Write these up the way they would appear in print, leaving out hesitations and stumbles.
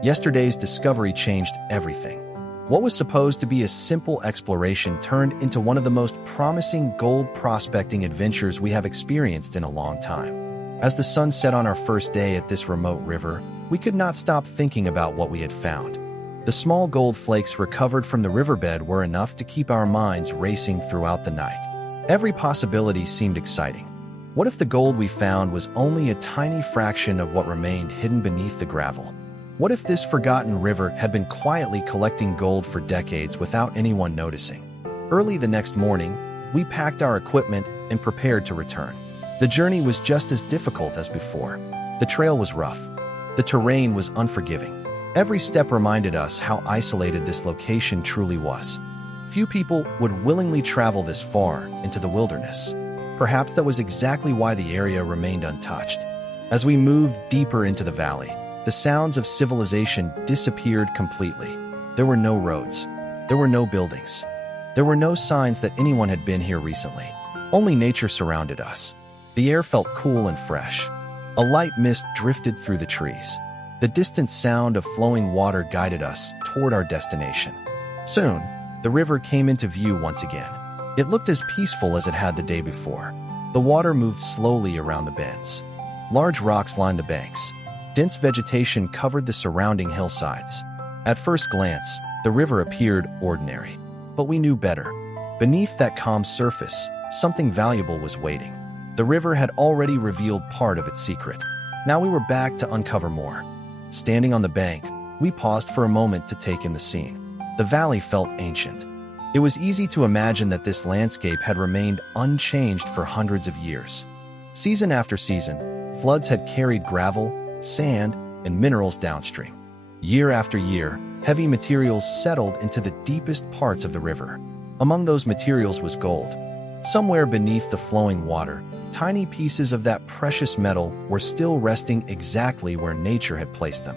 Yesterday's discovery changed everything. What was supposed to be a simple exploration turned into one of the most promising gold prospecting adventures we have experienced in a long time. As the sun set on our first day at this remote river, we could not stop thinking about what we had found. The small gold flakes recovered from the riverbed were enough to keep our minds racing throughout the night. Every possibility seemed exciting. What if the gold we found was only a tiny fraction of what remained hidden beneath the gravel? What if this forgotten river had been quietly collecting gold for decades without anyone noticing? Early the next morning, we packed our equipment and prepared to return. The journey was just as difficult as before. The trail was rough. The terrain was unforgiving. Every step reminded us how isolated this location truly was. Few people would willingly travel this far into the wilderness. Perhaps that was exactly why the area remained untouched. As we moved deeper into the valley, the sounds of civilization disappeared completely. There were no roads. There were no buildings. There were no signs that anyone had been here recently. Only nature surrounded us. The air felt cool and fresh. A light mist drifted through the trees. The distant sound of flowing water guided us toward our destination. Soon, the river came into view once again. It looked as peaceful as it had the day before. The water moved slowly around the bends. Large rocks lined the banks. Dense vegetation covered the surrounding hillsides. At first glance, the river appeared ordinary. But we knew better. Beneath that calm surface, something valuable was waiting. The river had already revealed part of its secret. Now we were back to uncover more. Standing on the bank, we paused for a moment to take in the scene. The valley felt ancient. It was easy to imagine that this landscape had remained unchanged for hundreds of years. Season after season, floods had carried gravel, sand, and minerals downstream. Year after year, heavy materials settled into the deepest parts of the river. Among those materials was gold. Somewhere beneath the flowing water, tiny pieces of that precious metal were still resting exactly where nature had placed them.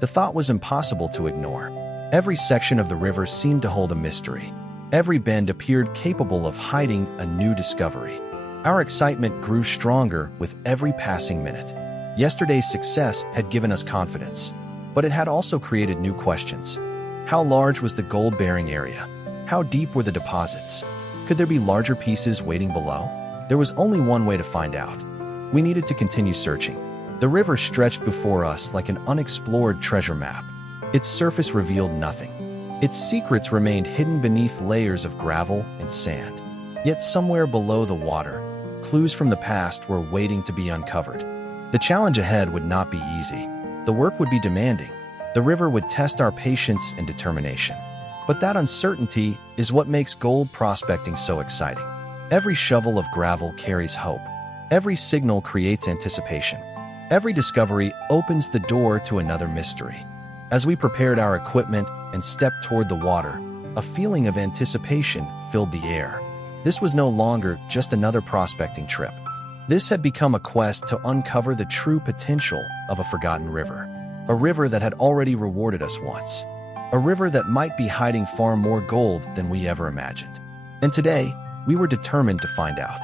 The thought was impossible to ignore. Every section of the river seemed to hold a mystery. Every bend appeared capable of hiding a new discovery. Our excitement grew stronger with every passing minute. Yesterday's success had given us confidence, but it had also created new questions. How large was the gold-bearing area? How deep were the deposits? Could there be larger pieces waiting below? There was only one way to find out. We needed to continue searching. The river stretched before us like an unexplored treasure map. Its surface revealed nothing. Its secrets remained hidden beneath layers of gravel and sand. Yet somewhere below the water, clues from the past were waiting to be uncovered. The challenge ahead would not be easy. The work would be demanding. The river would test our patience and determination. But that uncertainty is what makes gold prospecting so exciting. Every shovel of gravel carries hope. Every signal creates anticipation. Every discovery opens the door to another mystery. As we prepared our equipment and stepped toward the water, a feeling of anticipation filled the air. This was no longer just another prospecting trip. This had become a quest to uncover the true potential of a forgotten river. A river that had already rewarded us once. A river that might be hiding far more gold than we ever imagined. And today, we were determined to find out.